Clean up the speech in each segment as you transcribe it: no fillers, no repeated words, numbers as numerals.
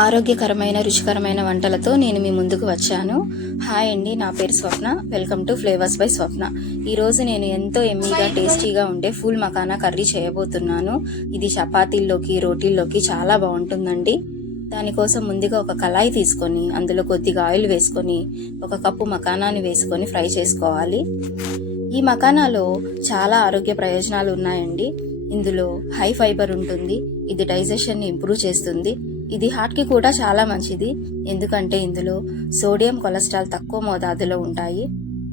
ఆరోగ్యకరమైన రుచికరమైన వంటలతో నేను మీ ముందుకు వచ్చాను. హాయ్ అండి, నా పేరు స్వప్న. వెల్కమ్ టు ఫ్లేవర్స్ బై స్వప్న. ఈరోజు నేను ఎంతో ఎమ్మీగా టేస్టీగా ఉండే ఫూల్ మకానా కర్రీ చేయబోతున్నాను. ఇది చపాతీల్లోకి రోటీల్లోకి చాలా బాగుంటుందండి. దానికోసం ముందుగా ఒక కళాయి తీసుకొని అందులో కొద్దిగా ఆయిల్ వేసుకొని 1 కప్పు మకానాని వేసుకొని ఫ్రై చేసుకోవాలి. ఈ మకానాలో చాలా ఆరోగ్య ప్రయోజనాలు ఉన్నాయండి. ఇందులో హై ఫైబర్ ఉంటుంది. ఇది డైజెషన్ని ఇంప్రూవ్ చేస్తుంది. ఇది హార్ట్కి కూడా చాలా మంచిది, ఎందుకంటే ఇందులో సోడియం కొలెస్ట్రాల్ తక్కువ మోతాదులో ఉంటాయి.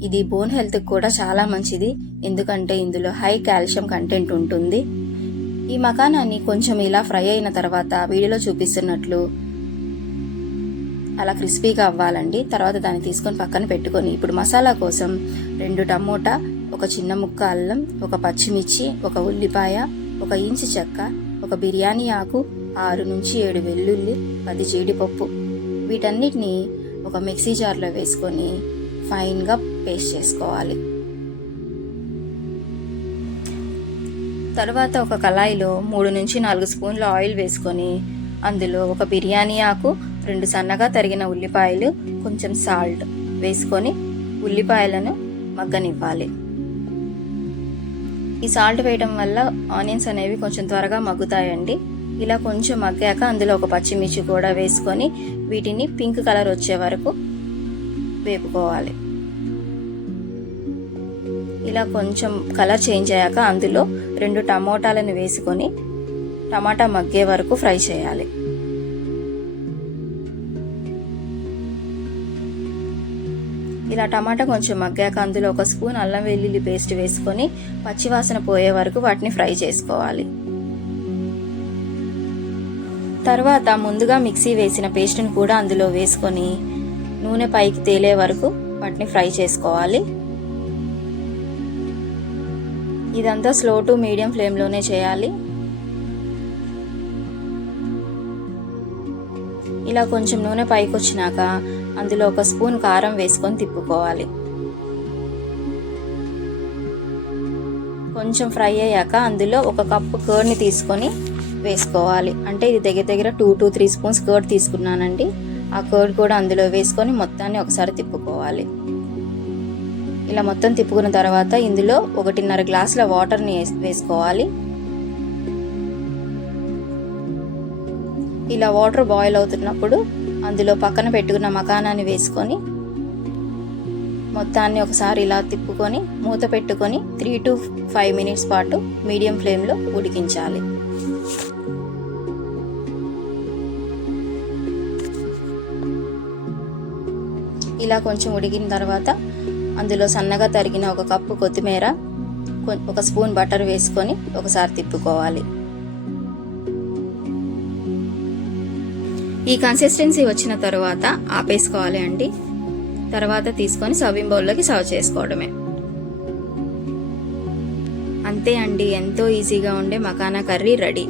ఇది బోన్ హెల్త్కి కూడా చాలా మంచిది, ఎందుకంటే ఇందులో హై కాల్షియం కంటెంట్ ఉంటుంది. ఈ మకానాన్ని కొంచెం ఇలా ఫ్రై అయిన తర్వాత వీడియోలో చూపిస్తున్నట్లు అలా క్రిస్పీగా అవ్వాలండి. తర్వాత దాన్ని తీసుకొని పక్కన పెట్టుకొని ఇప్పుడు మసాలా కోసం 2 టమోటా, 1 చిన్న ముక్క అల్లం, 1 పచ్చిమిర్చి, 1 ఉల్లిపాయ, 1 ఇంచు చెక్క, 1 బిర్యానీ ఆకు, 6 నుంచి 7 వెల్లుల్లి, 10 జీడిపప్పు, వీటన్నిటిని ఒక మిక్సీ జార్లో వేసుకొని ఫైన్గా పేస్ట్ చేసుకోవాలి. తర్వాత ఒక కళాయిలో 3 నుంచి 4 స్పూన్ల ఆయిల్ వేసుకొని అందులో 1 బిర్యానీ ఆకు, 2 సన్నగా తరిగిన ఉల్లిపాయలు, కొంచెం సాల్ట్ వేసుకొని ఉల్లిపాయలను మగ్గనివ్వాలి. ఈ సాల్ట్ వేయడం వల్ల ఆనియన్స్ అనేవి కొంచెం త్వరగా మగ్గుతాయండి. ఇలా కొంచెం మగ్గాక అందులో 1 పచ్చిమిర్చి కూడా వేసుకొని వీటిని పింక్ కలర్ వచ్చే వరకు వేపుకోవాలి. ఇలా కొంచెం కలర్ చేంజ్ అయ్యాక అందులో 2 టమోటాలను వేసుకొని టమాటా మగ్గే వరకు ఫ్రై చేయాలి. ఇలా టమాటా కొంచెం మగ్గాక అందులో 1 స్పూన్ అల్లం వెల్లుల్లి పేస్ట్ వేసుకొని పచ్చివాసన పోయే వరకు వాటిని ఫ్రై చేసుకోవాలి. తర్వాత ముందుగా మిక్సీ వేసిన పేస్ట్ని కూడా అందులో వేసుకొని నూనె పైకి తేలే వరకు వాటిని ఫ్రై చేసుకోవాలి. ఇదంతా స్లో టు మీడియం ఫ్లేమ్లోనే చేయాలి. ఇలా కొంచెం నూనె పైకి వచ్చినాక అందులో 1 స్పూన్ కారం వేసుకొని తిప్పుకోవాలి. కొంచెం ఫ్రై అయ్యాక అందులో 1 కప్పు కర్డ్ని తీసుకొని వేసుకోవాలి. అంటే ఇది దగ్గర 2 to 3 స్పూన్స్ కర్డ్ తీసుకున్నానండి. ఆ కర్డ్ కూడా అందులో వేసుకొని మొత్తాన్ని ఒకసారి తిప్పుకోవాలి. ఇలా మొత్తం తిప్పుకున్న తర్వాత ఇందులో 1.5 గ్లాసుల వాటర్ని వేసుకోవాలి. ఇలా వాటర్ బాయిల్ అవుతున్నప్పుడు అందులో పక్కన పెట్టుకున్న మకానాన్ని వేసుకొని మొత్తాన్ని ఒకసారి ఇలా తిప్పుకొని మూత పెట్టుకొని 3 to 5 మినిట్స్ పాటు మీడియం ఫ్లేమ్లో ఉడికించాలి. ఇలా కొంచెం ఉడికిన తర్వాత అందులో సన్నగా తరిగిన 1 కప్పు కొత్తిమీర, 1 స్పూన్ బటర్ వేసుకొని ఒకసారి తిప్పుకోవాలి. ఈ కన్సిస్టెన్సీ వచ్చిన తర్వాత ఆపేసుకోవాలి అండి. తర్వాత తీసుకొని సర్వింగ్ బౌల్లోకి సర్వ్ చేసుకోవడమే. అంతే అండి, ఎంతో ఈజీగా ఉండే మకానా కర్రీ రెడీ.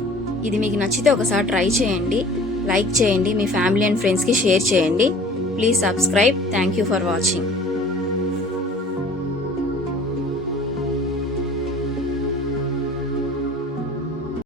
ఇది మీకు నచ్చితే ఒకసారి ట్రై చేయండి, లైక్ చేయండి, మీ ఫ్యామిలీ అండ్ ఫ్రెండ్స్కి షేర్ చేయండి. Please subscribe. Thank you for watching.